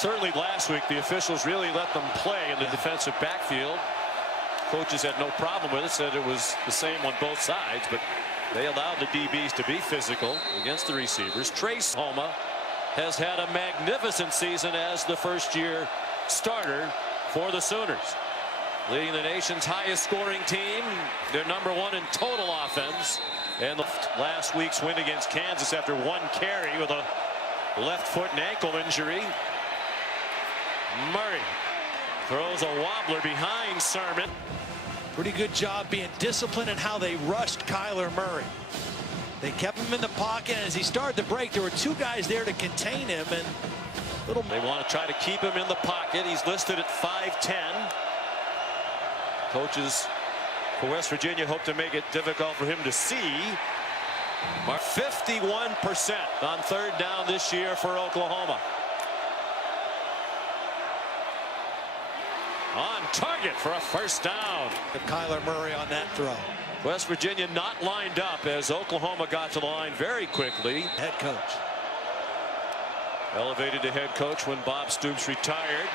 certainly last week the officials really let them play in the defensive backfield. Coaches had no problem with it, said it was the same on both sides, but they allowed the DBs to be physical against the receivers. Trace Homa has had a magnificent season as the first-year starter for the Sooners, leading the nation's highest scoring team. They're #1 in total offense, and last week's win against Kansas after one carry with a left foot and ankle injury. Murray throws a wobbler behind Sermon. Pretty good job being disciplined in how they rushed Kyler Murray. They kept him in the pocket, and as he started to break, there were two guys there to contain him. And they want to try to keep him in the pocket. He's listed at 5'10". Coaches for West Virginia hope to make it difficult for him to see. 51% on third down this year for Oklahoma. On target for a first down. Kyler Murray on that throw. West Virginia not lined up as Oklahoma got to the line very quickly. Head coach. Elevated to head coach when Bob Stoops retired.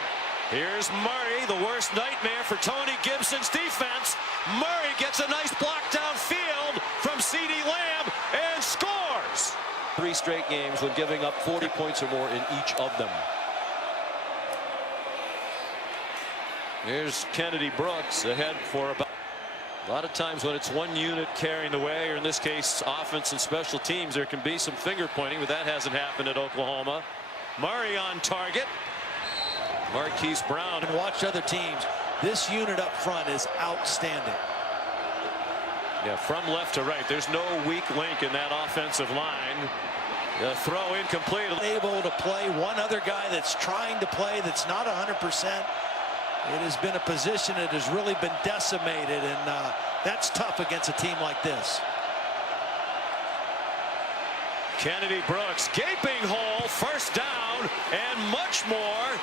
Here's Murray, the worst nightmare for Tony Gibson's defense. Murray gets a nice block downfield from CeeDee Lamb and scores. 3 straight games when giving up 40 points or more in each of them. Here's Kennedy Brooks ahead for about. A lot of times when it's one unit carrying the way, or in this case offense and special teams, there can be some finger pointing, but that hasn't happened at Oklahoma. Murray on target. Marquise Brown. And watch other teams. This unit up front is outstanding. Yeah, from left to right. There's no weak link in that offensive line. The throw incomplete. Able to play. One other guy that's trying to play that's not 100%. It has been a position that has really been decimated, and that's tough against a team like this. Kennedy Brooks, gaping hole, first down, and much more.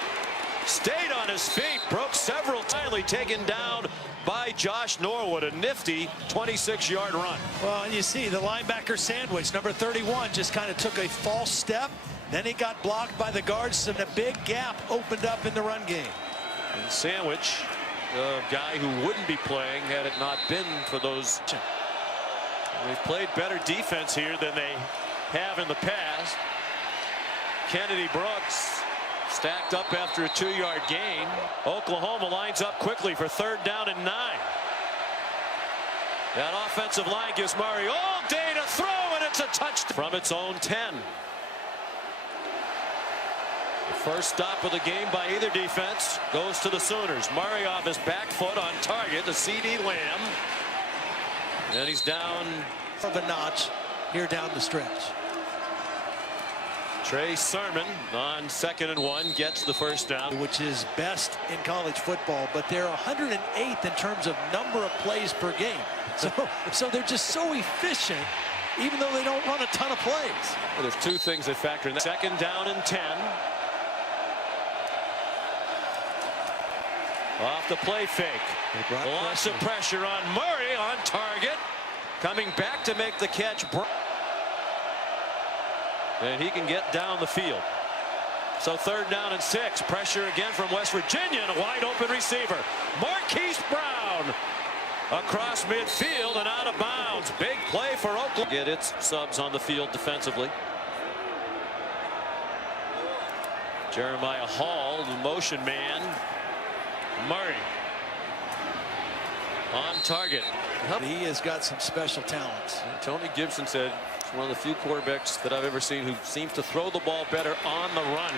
Stayed on his feet. Brooks several times taken down by Josh Norwood. A nifty 26-yard run. Well, and you see the linebacker sandwich, number 31, just kind of took a false step. Then he got blocked by the guards, and a big gap opened up in the run game. And Sandwich, a guy who wouldn't be playing had it not been for those. They've played better defense here than they have in the past. Kennedy Brooks stacked up after a 2-yard gain. Oklahoma lines up quickly for third down and 9. That offensive line gives Murray all day to throw, and it's a touchdown from its own 10. First stop of the game by either defense goes to the Sooners. Murray off his back foot on target to CeeDee Lamb. And he's down of a notch here down the stretch. Trey Sermon on 2nd and 1 gets the first down. Which is best in college football, but they're 108th in terms of number of plays per game. So they're just so efficient, even though they don't run a ton of plays. Well, there's 2 things that factor in that. 2nd down and 10. Off the play fake. Lots of pressure on Murray on target. Coming back to make the catch. And he can get down the field. So 3rd down and 6. Pressure again from West Virginia, and a wide open receiver. Marquise Brown across midfield and out of bounds. Big play for Oklahoma. Get its subs on the field defensively. Jeremiah Hall, the motion man. Murray on target. He has got some special talents. Tony Gibson said he's one of the few quarterbacks that I've ever seen who seems to throw the ball better on the run.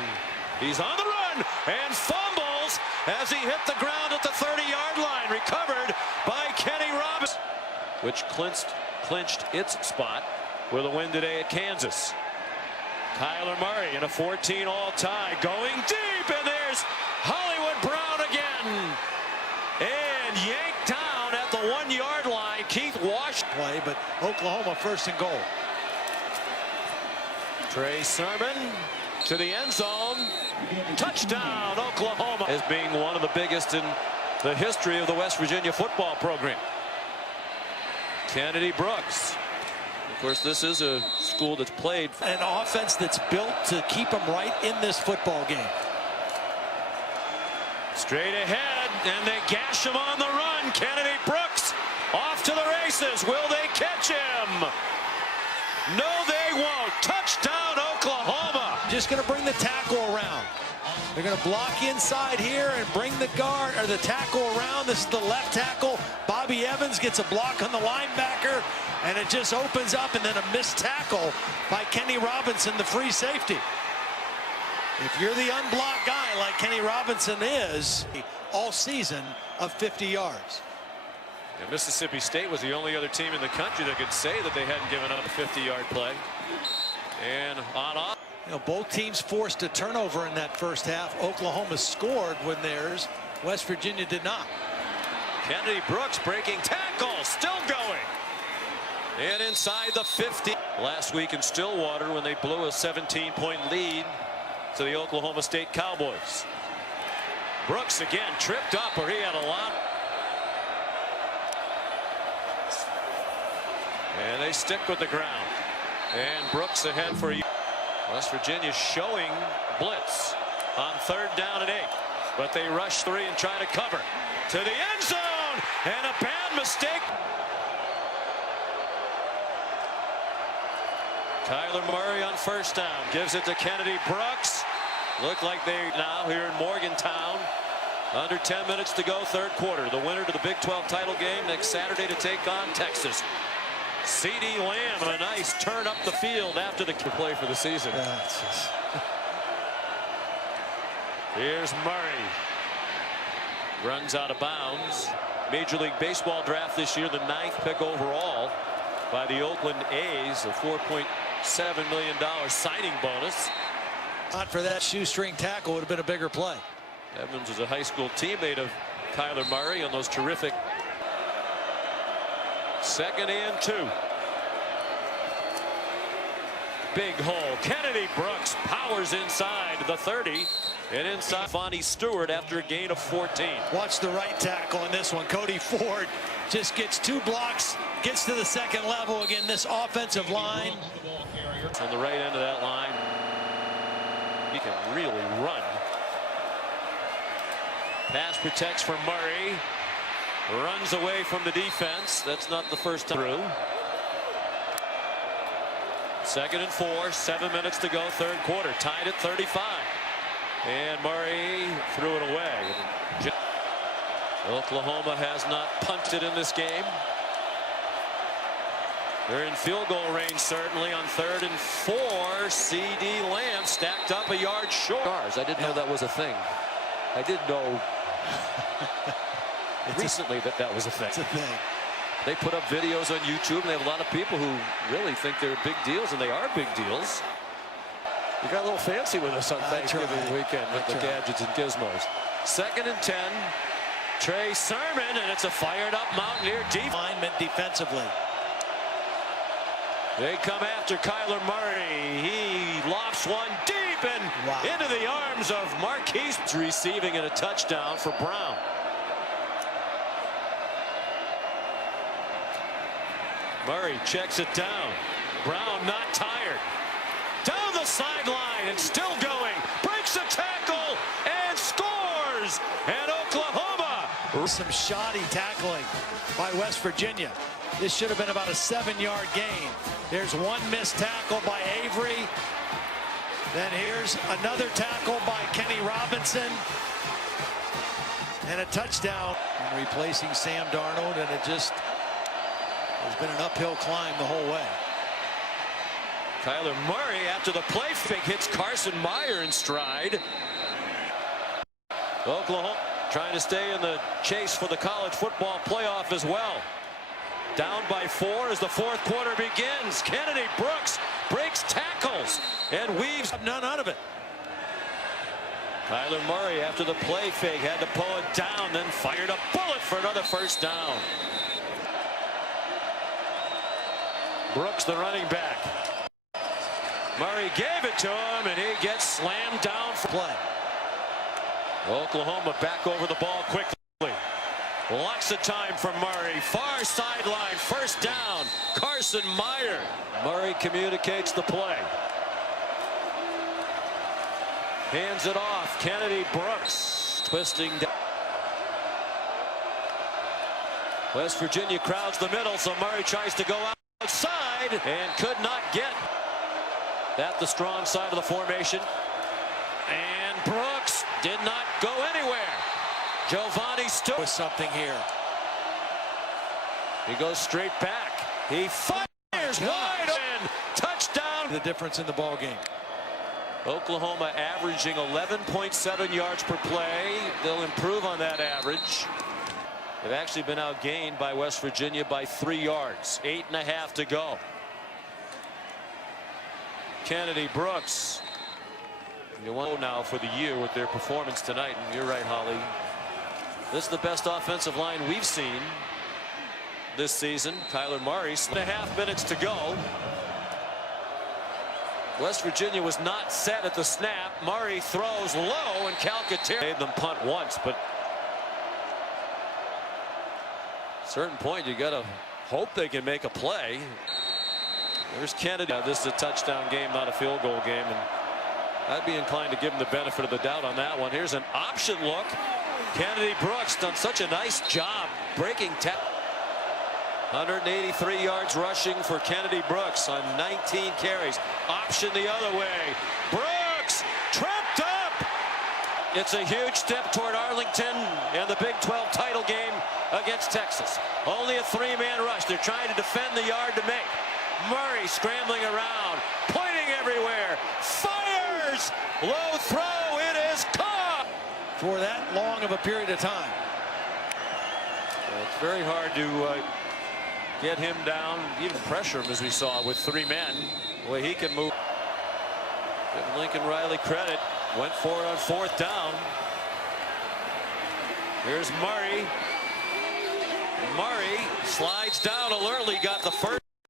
He's on the run and fumbles as he hit the ground at the 30-yard line. Recovered by Kenny Robinson, which clinched its spot with a win today at Kansas. Kyler Murray in a 14-all tie, going deep, and there's Hollywood Brown again, and yanked down at the 1-yard line. Keith Wash play, but Oklahoma 1st and goal. Trey Sermon to the end zone. Touchdown, Oklahoma, as being one of the biggest in the history of the West Virginia football program. Kennedy Brooks. Of course, this is a school that's played an offense that's built to keep them right in this football game. Straight ahead, and they gash him on the run. Kennedy Brooks off to the races. Will they catch him? No, they won't. Touchdown, Oklahoma. Just going to bring the tackle around. They're going to block inside here and bring the guard or the tackle around. This is the left tackle. Bobby Evans gets a block on the linebacker, and it just opens up, and then a missed tackle by Kenny Robinson, the free safety. If you're the unblocked guy like Kenny Robinson is all season of 50 yards. And Mississippi State was the only other team in the country that could say that they hadn't given up a 50-yard play. And on off. You know, both teams forced a turnover in that first half. Oklahoma scored when theirs. West Virginia did not. Kennedy Brooks breaking tackle, still going. And inside the 50. Last week in Stillwater when they blew a 17-point lead to the Oklahoma State Cowboys. Brooks again tripped up, or he had a lot. And they stick with the ground. And Brooks ahead for West Virginia showing blitz on 3rd down and 8. But they rush 3 and try to cover to the end zone. And a bad mistake. Kyler Murray on 1st down. Gives it to Kennedy Brooks. Look like they now here in Morgantown. Under 10 minutes to go, 3rd quarter. The winner to the Big 12 title game next Saturday to take on Texas. CeeDee Lamb, a nice turn up the field after the play for the season. Here's Murray. Runs out of bounds. Major League Baseball draft this year, the 9th pick overall by the Oakland A's, a $4.7 million signing bonus. Not for that shoestring tackle, would have been a bigger play. Evans was a high school teammate of Kyler Murray on those terrific 2nd and 2. Big hole. Kennedy Brooks powers inside the 30 and inside Fonnie Stewart after a gain of 14. Watch the right tackle in this one. Cody Ford just gets 2 blocks, gets to the 2nd level. Again, this offensive line. On the right end of that line, he can really run. Pass protects for Murray. Runs away from the defense. That's not the first time through. 2nd and 4, 7 minutes to go, 3rd quarter. Tied at 35. And Murray threw it away. Oklahoma has not punted in this game. They're in field goal range certainly on 3rd and 4. CeeDee Lamb stacked up a yard short. I didn't know that was a thing. I didn't know recently that was a thing. It's a thing. They put up videos on YouTube, and they have a lot of people who really think they're big deals, and they are big deals. You got a little fancy with us on Thanksgiving weekend with the gadgets and gizmos. 2nd and 10. Trey Sermon, and it's a fired up Mountaineer Lineman defensively. They come after Kyler Murray. He lofts one deep and into the arms of Marquise. Receiving and a touchdown for Brown. Murray checks it down. Brown not tired. Down the sideline and still going. Breaks a tackle and scores. And Oklahoma. Some shoddy tackling by West Virginia. This should have been about a 7-yard gain. There's one missed tackle by Avery. Then here's another tackle by Kenny Robinson. And a touchdown. And replacing Sam Darnold, and it just has been an uphill climb the whole way. Kyler Murray, after the play fake, hits Carson Meyer in stride. Oklahoma trying to stay in the chase for the college football playoff as well. Down by 4 as the 4th quarter begins. Kennedy Brooks breaks tackles and weaves none out of it. Kyler Murray, after the play fake, had to pull it down, then fired a bullet for another 1st down. Brooks, the running back. Murray gave it to him, and he gets slammed down for play. Oklahoma back over the ball quickly. Lots of time for Murray. Far sideline, 1st down. Carson Meyer. Murray communicates the play. Hands it off. Kennedy Brooks twisting down. West Virginia crowds the middle, so Murray tries to go outside and could not get that the strong side of the formation. And Brooks did not go anywhere. Giovanni still with something here. He goes straight back. He fires wide open. Touchdown. The difference in the ball game. Oklahoma averaging 11.7 yards per play. They'll improve on that average. They've actually been outgained by West Virginia by 3 yards. 8.5 to go. Kennedy Brooks. You want now for the year with their performance tonight. And you're right, Holly. This is the best offensive line we've seen this season. Kyler Murray, 2.5 minutes to go. West Virginia was not set at the snap. Murray throws low, and Calcaterra made them punt once, but at a certain point you got to hope they can make a play. There's Kennedy. This is a touchdown game, not a field goal game, and I'd be inclined to give him the benefit of the doubt on that one. Here's an option look. Kennedy Brooks done such a nice job breaking 183 yards rushing for Kennedy Brooks on 19 carries. Option the other way. Brooks tripped up. It's a huge step toward Arlington and the Big 12 title game against Texas. Only a 3-man rush. They're trying to defend the yard to make. Murray scrambling around, pointing everywhere, fires, low throw, it is caught. For that long of a period of time. It's very hard to get him down, even pressure him as we saw with 3 men. The way he can move. Give Lincoln Riley credit. Went for it on 4th down. Here's Murray. Murray slides down alertly, got the first.